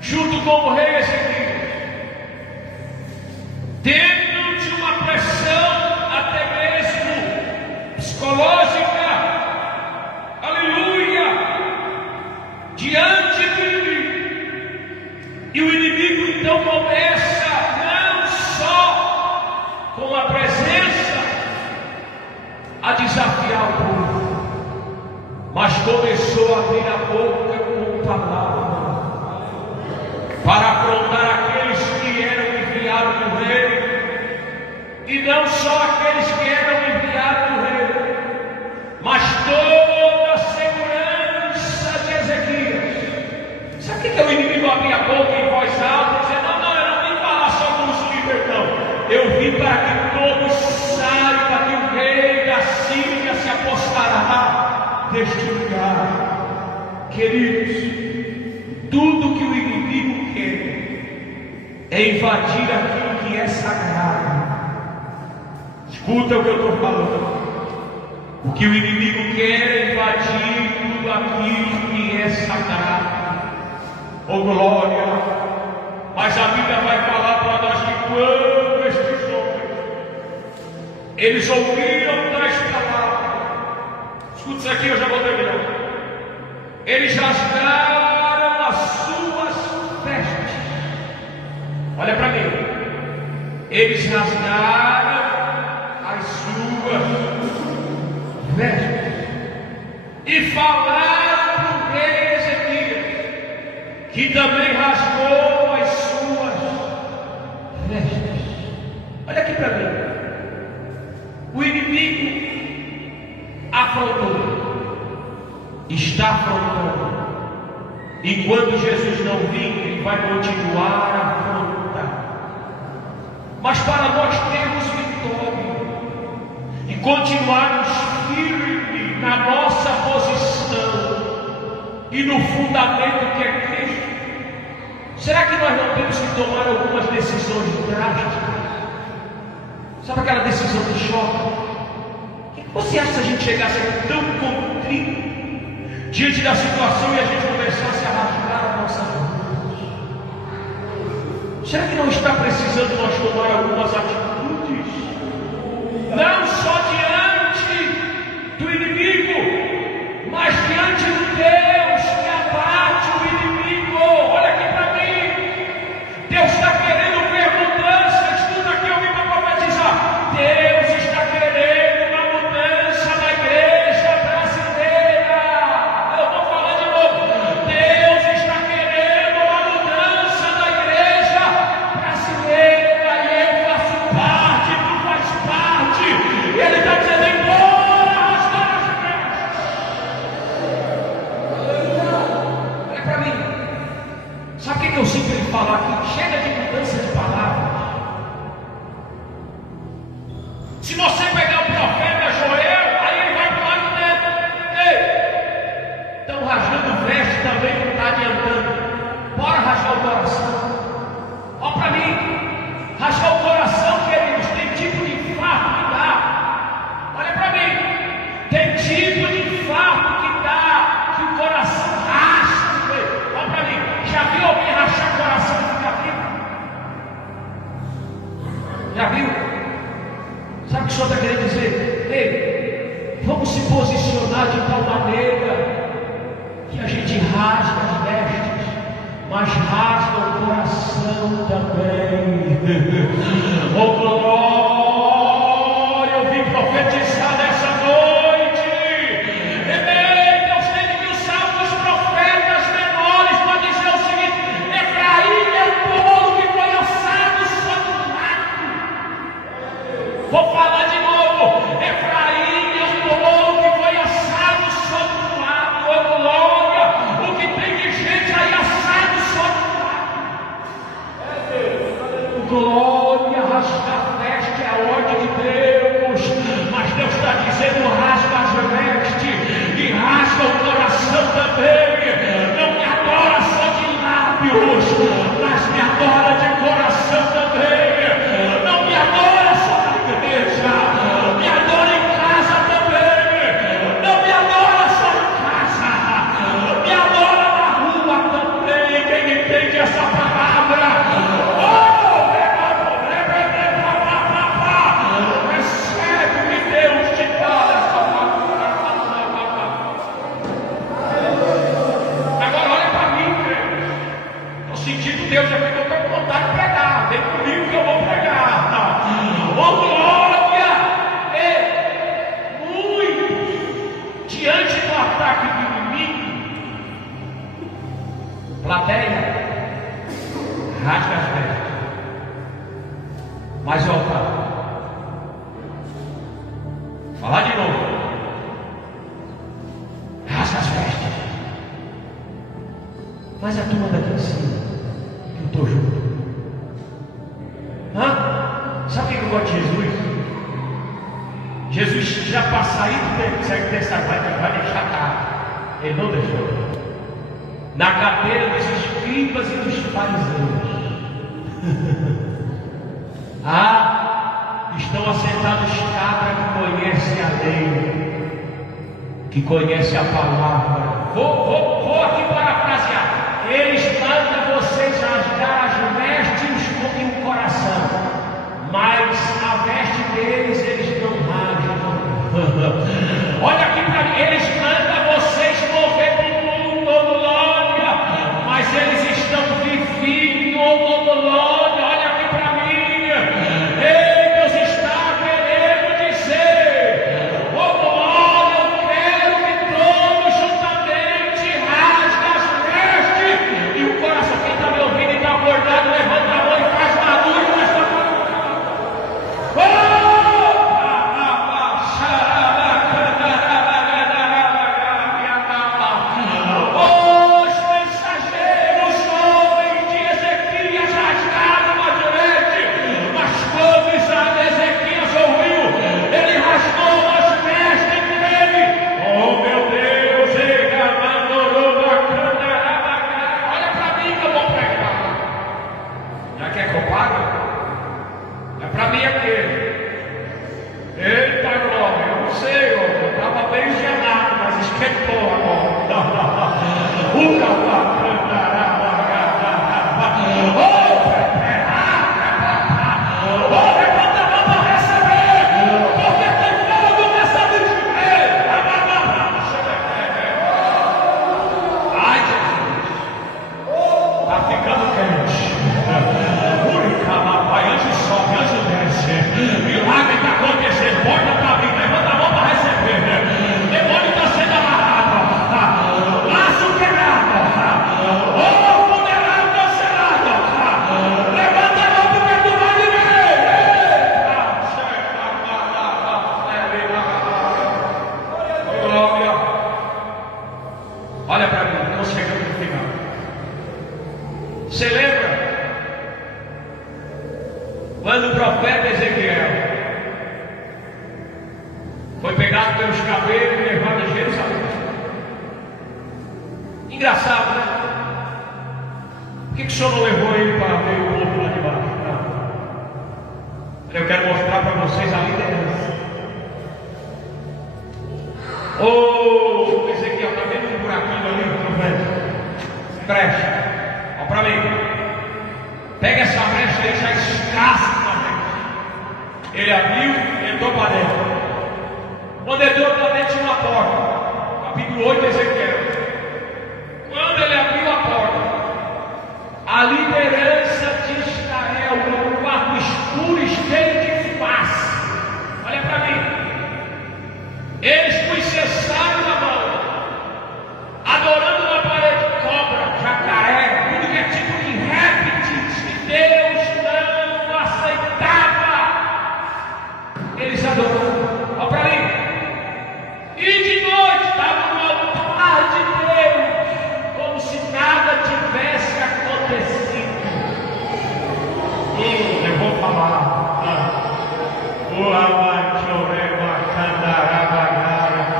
junto com o rei Ezequias, dentro de uma pressão até mesmo psicológica, aleluia, diante do inimigo, e o inimigo então começa não só com a presença a desafiar o povo, mas começou a abrir a boca com palavra para afrontar aqueles que eram enviados do rei, e não só aqueles que eram enviados do rei, mas toda a segurança de Ezequias. Sabe o que é o inimigo abrir a boca em voz alta e dizer: não, eu não vim falar só com os líderes, não, eu vim para que todos saibam que o rei da Síria se apostará deste lugar. Queridos, tudo que o inimigo quer é invadir aquilo que é sagrado. Escuta o que eu estou falando. O que o inimigo quer é invadir tudo aquilo que é sagrado. Oh glória! Mas a Bíblia vai falar para nós que quando estes homens, eles ouviram tais palavras, escuta isso aqui, eu já vou terminar. Eles rasgaram as suas vestes. Olha para mim. Eles rasgaram as suas vestes e falaram para o rei Ezequias, que também rasgou as suas vestes. Olha aqui para mim. O inimigo afrontou, está afrontando. Enquanto Jesus não vir, ele vai continuar a afrontar. Mas para nós termos vitória e continuarmos firmes na nossa posição e no fundamento que é Cristo, será que nós não temos que tomar algumas decisões drásticas? Sabe aquela decisão de choque? O que você acha se a gente chegasse aqui tão contrito diante da situação e a gente começasse a rasgar a nossa vida? Será que não está precisando nós tomar algumas atitudes? Não só diante do inimigo, mas diante do Deus que abate o inimigo. Olha aqui para mim. Deus está querendo ver mudança. Escuta aqui, eu vim para profetizar. Deus está querendo uma mudança na igreja brasileira. Eu vou falar de novo. Deus está querendo uma mudança na igreja brasileira. E eu faço parte, tu faz parte. Ele está está de tal maneira que a gente rasga as vestes, mas rasga o coração também. Oh glória, eu vim profetizar nessa noite. Deus tem que usar os profetas menores para dizer o seguinte: Efraim é o povo que foi assado sobre o mato. Vou falar de novo: Efraim é o povo que foi assado sobre o mato. Oh glória, o que tem de gente aí assado sobre o mato. Glória, rasgar a veste é a ordem de Deus, mas Deus está dizendo: rasga as vestes e rasga o coração também. Não me adora só de lábios, mas me adora de coração também. Não me adora só na igreja, me adora em casa também. Não me adora só em casa, me adora na rua também. Quem entende essa palavra? Recebe o que Deus te dá nessa palavra. Agora olha para mim, crente. Estou sentindo Deus aqui, eu estou com vontade de pregar. Vem comigo que eu vou pregar. Oh glória! Muitos, diante do ataque do inimigo, plateia, rasga as vestes. Mas voltar. Falar de novo. Rasga as vestes. Mas a turma daqui em cima, que eu estou junto. Sabe o que eu gosto de Jesus? Jesus já para sair do Antigo Testamento, vai deixar cá. Ele não deixou. Na cadeira dos escribas e dos fariseus. Estão assentados cabras que conhecem a lei, que conhecem a palavra. Vou aqui parafrasear. Eles mandam vocês rasgar as vestes e o coração, mas a veste deles eles não rasgam. Olha aqui para mim. Eles mandam vocês morrer para o mundo, oh glória, mas eles estão vivinhos, oh glória. Olha aqui para mim. Deus está querendo dizer: oh glória, eu quero que todos juntamente rasguem as vestes e o coração. Quem está me ouvindo e está acordado, levanta a mão e faz barulho nessa palavra. Os mensageiros homens de Ezequias rasgaram as vestes, mas quando Ezequias ouviu, ele rasgou as vestes dele. Oh meu Deus, olha para mim que eu vou pregar. Já quer que eu pague? É para mim aquele. Eita glória, eu não sei, eu estava bem gelado, mas esquentou agora. Levanta a mão para receber, porque tem fogo nessa vigília. Ai Jesus, está ficando quente. Anjo sobe, anjo desce. Milagre está acontecendo, porta está abrindo. Levanta a mão para receber. Demônio está sendo amarrado. Laço quebrado. Oh, condenado cancelado. Levanta a mão porque tu vai viver. Glória. Olha para mim, estamos chegando no final. Você lembra quando o profeta Ezequiel foi pegado pelos cabelos e levado a Jerusalém? Engraçado, né? Por que o senhor não levou ele para ver o povo lá de baixo? Não. Eu quero mostrar para vocês a liderança. Ô Ezequiel, está vendo um buraquinho ali, profeta? Preste, olha para mim. Pega essa brecha aí, já escassa na frente. Ele abriu, entrou para dentro. Quando entrou para dentro, tinha uma porta. capítulo 8 de Ezequiel. Quando ele abriu a porta, a liderança de Israel no quarto escuro e cheio de face. Olha para mim. Eles com incensário na mão, adorando uma parede de cobra, jacaré, tudo que é tipo de répteis que Deus não aceitava. Eles adoravam. Olha para mim. E de noite estavam no altar de Deus, como se nada tivesse acontecido. Eu vou falar.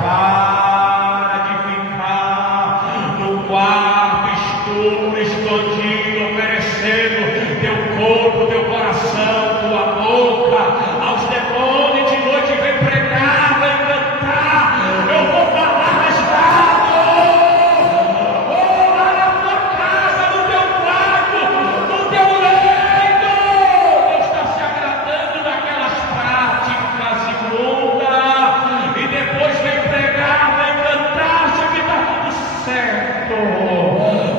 Para de ficar no quarto escuro, escondido, oferecendo teu corpo, teu coração, tua boca aos demônios. De noite vem pregar, vem cantar. Eu vou falar rasgado. Lá na tua casa, no teu quarto, no teu leito. Deus está se agradando daquelas práticas imundas. E depois vem pregar, vem cantar, acha que está tudo certo.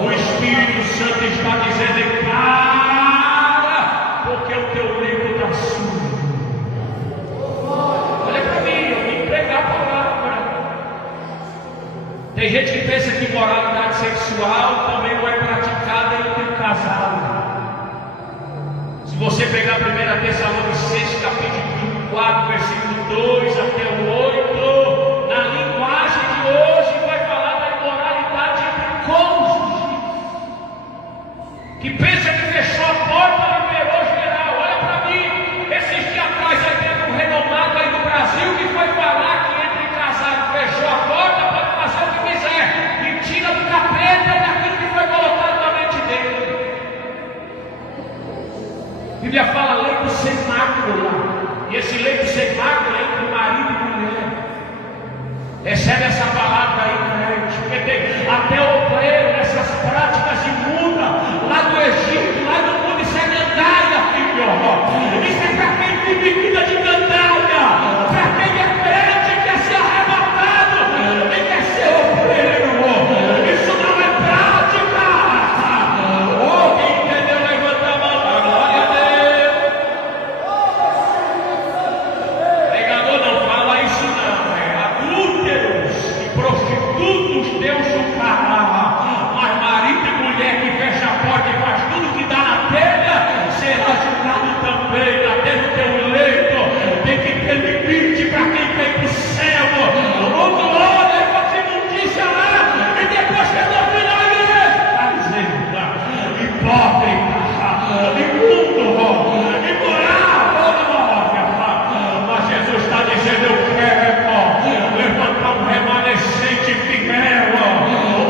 O Espírito Santo está dizendo: para, porque o teu leito está sujo. Olha para mim, eu vim pregar a palavra. Tem gente que pensa que moralidade sexual também não é praticada entre o casal. Se você pegar 1 Tessalonicenses capítulo 4, versículo 2 até o 8, na linguagem de hoje vai falar da imoralidade entre cônjuges, que pensa que fechou a porta, liberou geral. Olha para mim, esses dias atrás aí teve um renomado aí no Brasil que foi falar que entre casado fechou a porta, pode fazer o que quiser, mentira do capeta e daquilo que foi colocado na mente dele. A Bíblia fala leito sem mácula, e esse leito sem mácula é entre marido e mulher. Recebe essa palavra aí, crente, porque tem até obreiro nessas práticas imundas lá do Egito, lá do mundo. Isso é gandaia, filho. Isso é para quem vive vida de gandaia, para quem é crente, quer ser arrebatado e quer ser obreiro. Isso não é prática. Oh, quem entendeu, levanta a mão, glória a Deus. Pregador, não fala isso não, adúlteros e prostitutos Deus julgará, mas marido e mulher que fecha a porta e faz tudo que dá na telha será julgado também. Até no teu leito tem que ter limite para quem vem para o céu. Oh glória, e você não disse lá e depois que termina a igreja está dizendo: hipócrita, imundo, imoral, mas Jesus está dizendo: eu quero levantar um remanescente fiel,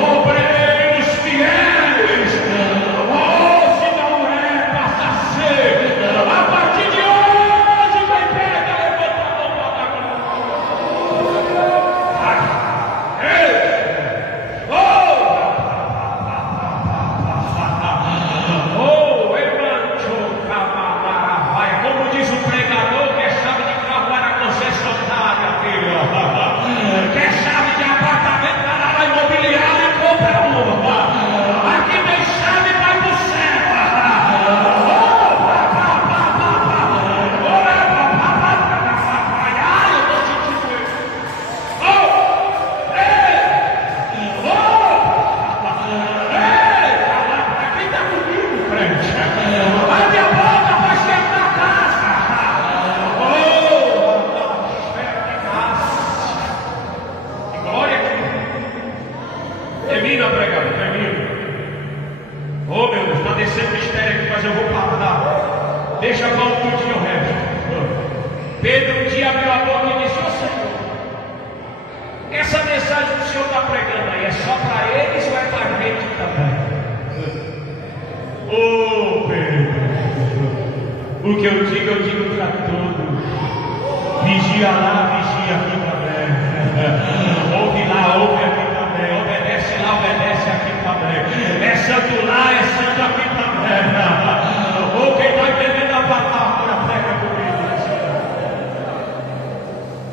obreiros fiéis. Oh, se não é, passa a ser. A partir de hoje, vai pegar, levanta a mão para dar como diz o pregador, que é chave de carro para a concessionária, filho. Que é chave de apartamento para a imobiliária, compra uma. Aqui tem chave, vai para o céu. Ai, eu estou sentindo isso. Quem está comigo, crente? Abre a boca para esquentar a casa. Que glória aqui. Termina, pregador, termina. Oh meu Deus, está descendo mistério aqui, mas eu vou parar. Deixa para outro dia o resto. Pedro um dia abriu a boca e disse: ô Senhor, essa mensagem que o Senhor está pregando aí é só para eles ou é para a gente também? Oh, Pedro, o que eu digo para todos. Vigia lá, vigia aqui também. Ouve lá, ouve aqui também. Obedece lá, obedece aqui também. É santo lá, é santo aqui também. Ou quem está entendendo a palavra, prega comigo.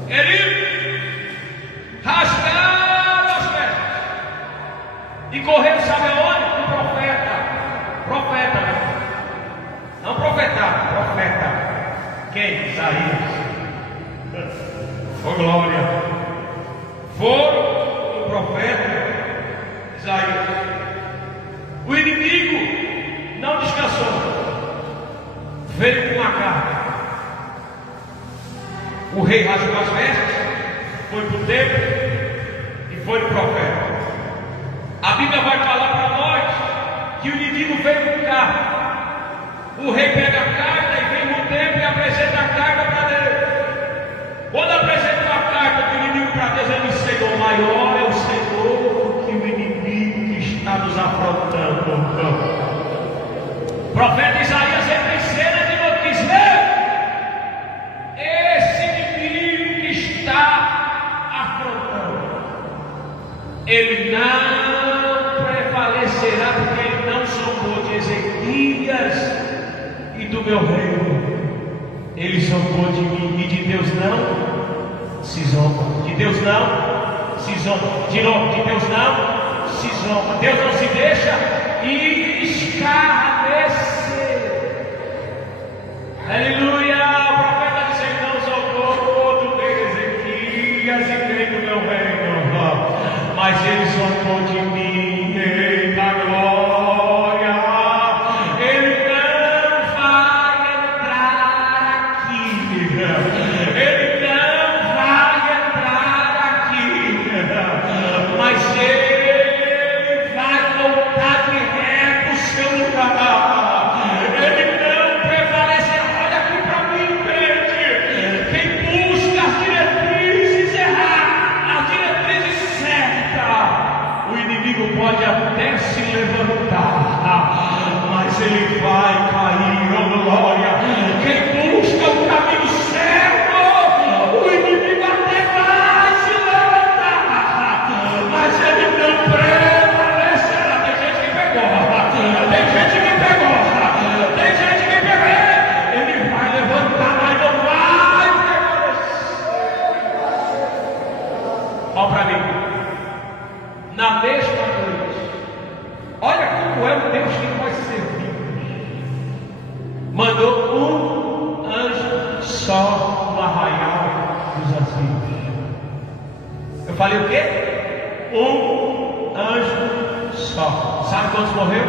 Querido, rasgaram as vestes. foram o profeta Isaías. O inimigo não descansou, veio com uma carta. O rei rasgou as vestes, foi para o templo e foi no profeta. A Bíblia vai falar para nós que o inimigo veio com carta. O rei pega a carta e vem no templo e apresenta a carta para Deus. Quando apresentou a carta do inimigo para Deus, ele disse: Senhor, maior é o Senhor que o inimigo que está nos afrontando. O profeta Isaías entra em cena de notícia. Esse inimigo que está afrontando, ele não prevalecerá, porque ele não zombou de Ezequias e do meu reino. Ele zombou de mim, e de Deus não se zomba. De Deus não se zomba. De novo, de Deus não se zomba. Deus não se deixa escarnecer. Aleluia. O profeta disse: ele não zombou do rei Ezequias e nem do meu reino, mas ele zombou de mim. Eita glória. Ele não vai entrar aqui. Ele não vai entrar aqui. Mas ele vai voltar de ré para o seu lugar. Ele não prevalecerá. Olha aqui para mim, crente. Quem busca as diretrizes erradas, as diretrizes certas, o inimigo pode até se levantar, mas ele vai cair. Oh glória. Quem busca o caminho certo, o inimigo até vai se levantar, mas ele não prevalecerá. Tem gente que pegou, tem gente que pegou, tem gente que pegou. Ele vai levantar, mas não vai prevalecer. Olha para mim. Na mesma noite, olha como é o Deus que nós servimos. Mandou um anjo só no arraial dos azios. Eu falei o quê? Um anjo só. Sabe quantos morreu?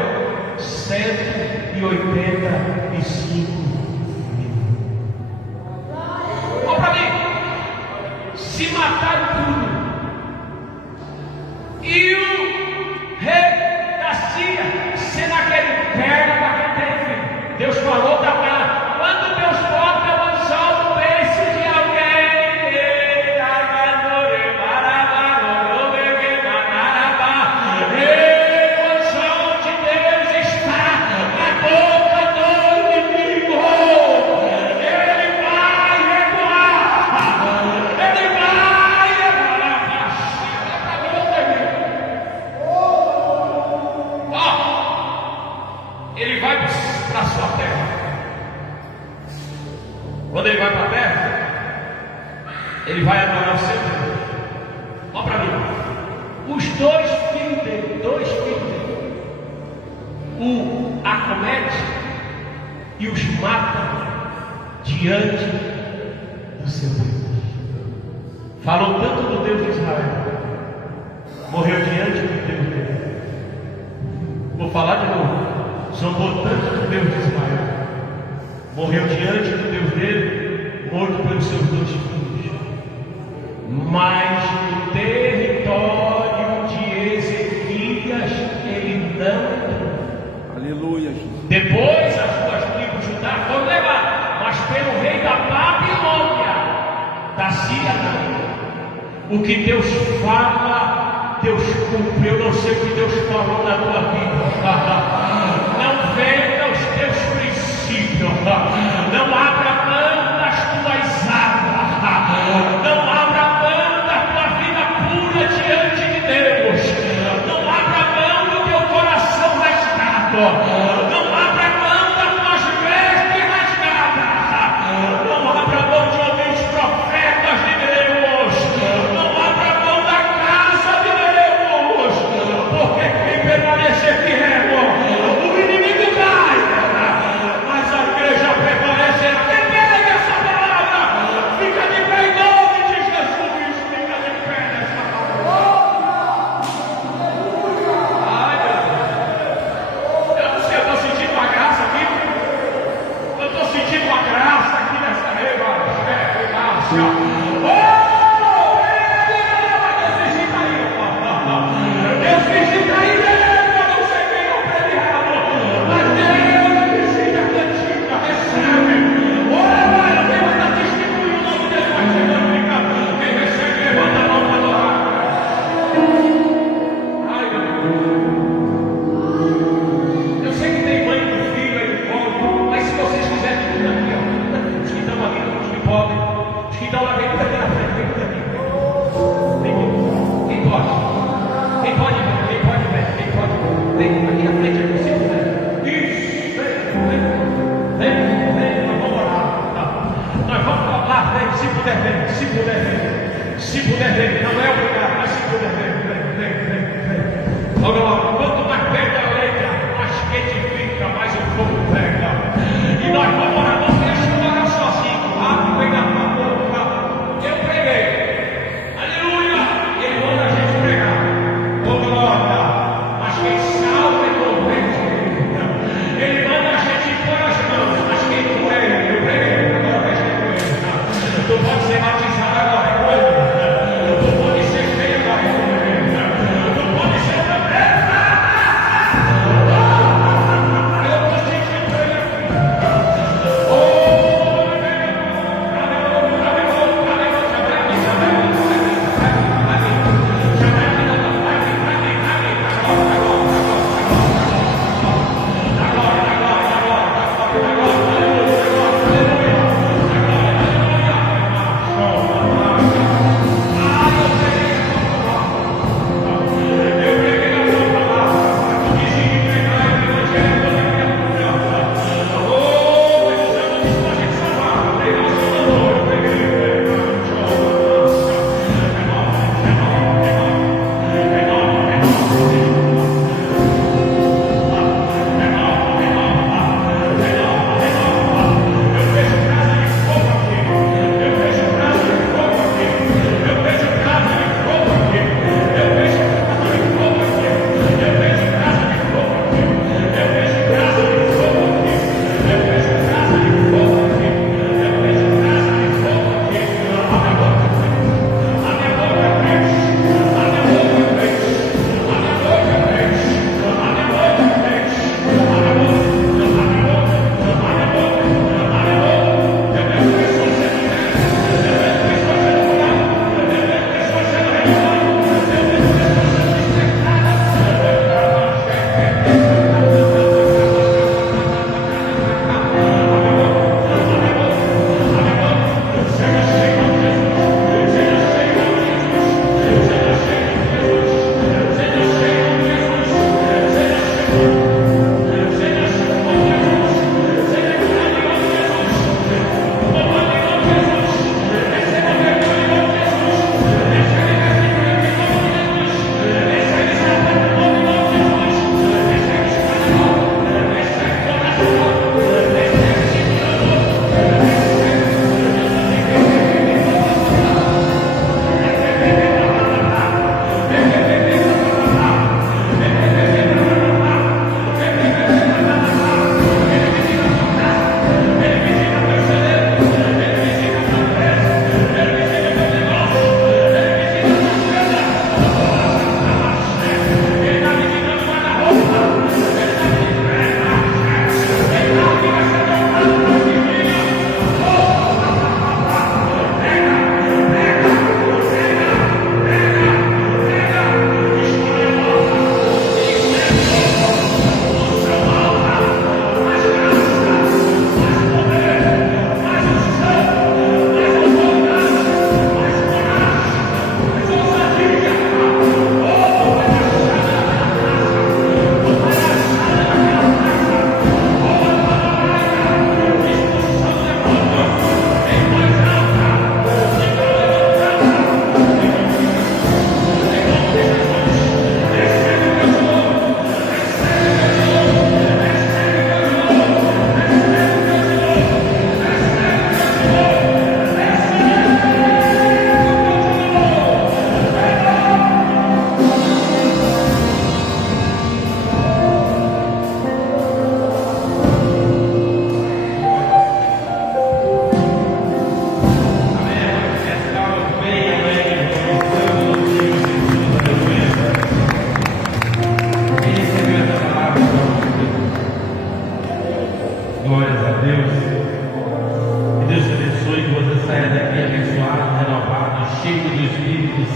185 mil. Olha para mim. Se mataram tudo. E o rei da Síria, Senaqueribe, perna para quem tem filho. Deus falou da cara. Quando Deus bota o anzol no beiço de alguém, o anzol de Deus está na boca do inimigo. Ele vai recuar. Ele vai recuar. Ele vai para a sua terra. Quando ele vai para a terra, ele vai adorar o seu Deus. Olha para mim. Os dois filhos dele, o acomete e os mata diante do seu Deus. Falou tanto do Deus de Israel, morreu diante do Deus dele. Vou falar de novo. Zombou tanto do Deus de Israel, morreu diante do Deus dele, morto pelos seus dois filhos. Mas no território de Ezequias ele não entrou. Aleluia. Depois as duas tribos de Judá foram levadas, mas pelo rei da Babilônia, da Síria não. O que Deus fala, Deus cumpre. Eu não sei o que Deus falou na tua vida. Não venda os teus princípios. Não abra mão das tuas armas. Não abra mão da tua vida pura diante de Deus. Não abra mão do teu coração rasgado. Não abra mão das tuas vestes rasgadas. Não abra mão de ouvir os profetas de Deus. Não abra mão da casa de Deus. Porque quem permanecer fiel, o inimigo cai, mas a igreja permanece.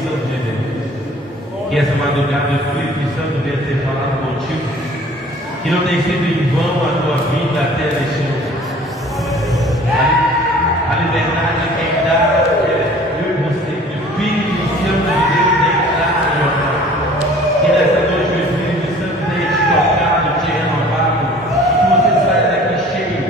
Santo de Deus. Que essa madrugada o Espírito Santo venha ter falado contigo, que não tem sido em vão a tua vida até neste momento. A liberdade quem dá é eu e você, que o Espírito Santo de Deus tem dado, meu Pai. Que nessa noite o Espírito Santo tenha te tocado, te renovado, e que você saia daqui cheio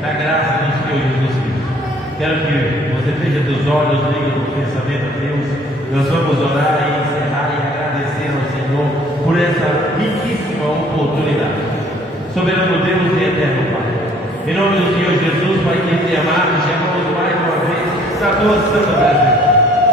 da graça do Senhor Jesus Cristo. Quero que você feche teus olhos, liga no pensamento a Deus. Nós vamos orar e encerrar e agradecer ao Senhor por essa riquíssima oportunidade. Soberano Deus e eterno Pai, em nome do Senhor Jesus, Pai querido e amado, chegamos mais uma vez na tua santa presença.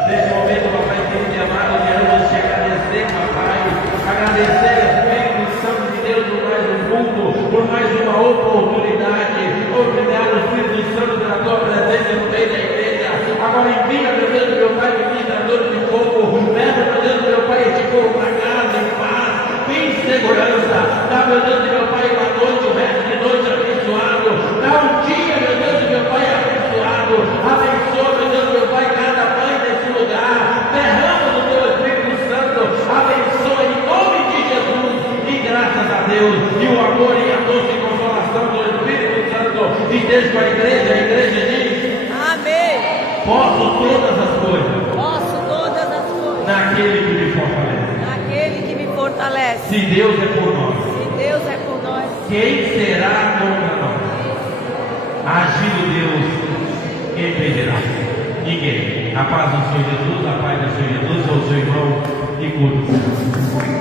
Neste momento, Papai querido e amado, queremos te agradecer, Papai, agradecer ao Espírito Santo de Deus por mais um culto, por mais uma oportunidade. Obrigado, Espírito Santo, pela tua presença no meio da igreja. Agora envia, meu Deus, meu Pai, ministrador de fogo, leva, meu Deus, meu Pai, este povo para casa em paz, em segurança. Dá, meu Deus, meu Pai, uma noite, o resto de noite abençoado. Dá um dia, meu Deus, meu Pai, abençoado. Abençoa, meu Deus, meu Pai, cada mãe desse lugar. Derrama do teu Espírito Santo. Abençoa em nome de Jesus. E graças a Deus, e o amor e a doce consolação do Espírito Santo esteja com a igreja diz: amém. Posso todas as coisas. Posso todas as coisas. Naquele que me fortalece. Naquele que me fortalece. Se Deus é por nós, Se Deus é por nós, quem será contra nós? Agindo Deus, quem impedirá? Ninguém. A paz do Senhor Jesus, a paz do Senhor Jesus, ao seu irmão e culto.